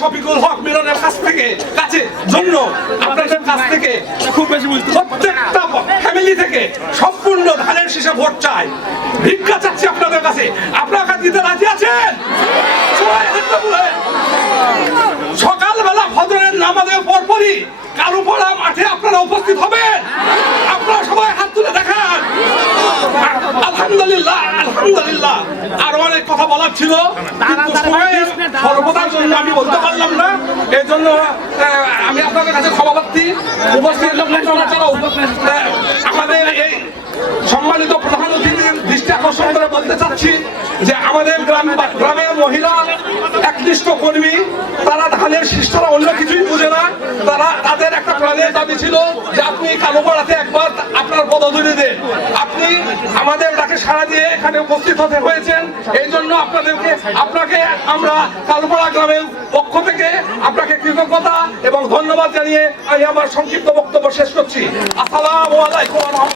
শফিকুল হক মিলনের কাছ থেকে জন্য আপনাদের কাছ থেকে খুব বেশি প্রত্যেকটা ফ্যামিলি থেকে সম্পূর্ণ ধানের শীষে ভোট চাই, ভিক্ষা চাচ্ছি আপনাদের কাছে। আপনারা দিতে রাজি আছেন? সকালবেলা ফজরের নামাজের পরপরই কালুপাড়া মাঠে আপনারা উপস্থিত হবেন। আপনারা সবাই হাত তুলে দেখান। আলহামদুলিল্লাহ, আলহামদুলিল্লাহ। আরো অনেক কথা বলার ছিল, কিন্তু সময়ের স্বল্পতার জন্য আমি বলতে পারলাম না। এই জন্য আমি আপনাদের কাছে ক্ষমা প্রার্থী। উপস্থিত আমাদের এই সম্মানিত প্রধান অতিথির দৃষ্টি আকর্ষণ করে বলতে চাচ্ছি যে আমাদের গ্রামের মহিলা একনিষ্ঠ কর্মী, তারা ধানের শীষ ছাড়া অন্য কিছুই বুঝে না। তাদের একটা প্রাণের দাবি ছিল যে আপনি কালুপাড়াতে একবার আপনার পদধূলি দেন। আপনি আমাদের ডাকে সাড়া দিয়ে এখানে উপস্থিত হতে হয়েছেন। এই জন্য আপনাকে আমরা কালুপাড়া গ্রামের পক্ষ থেকে আপনাকে কৃতজ্ঞতা এবং ধন্যবাদ জানিয়ে আমি আমার সংক্ষিপ্ত বক্তব্য শেষ করছি। আসসালামু আলাইকুম।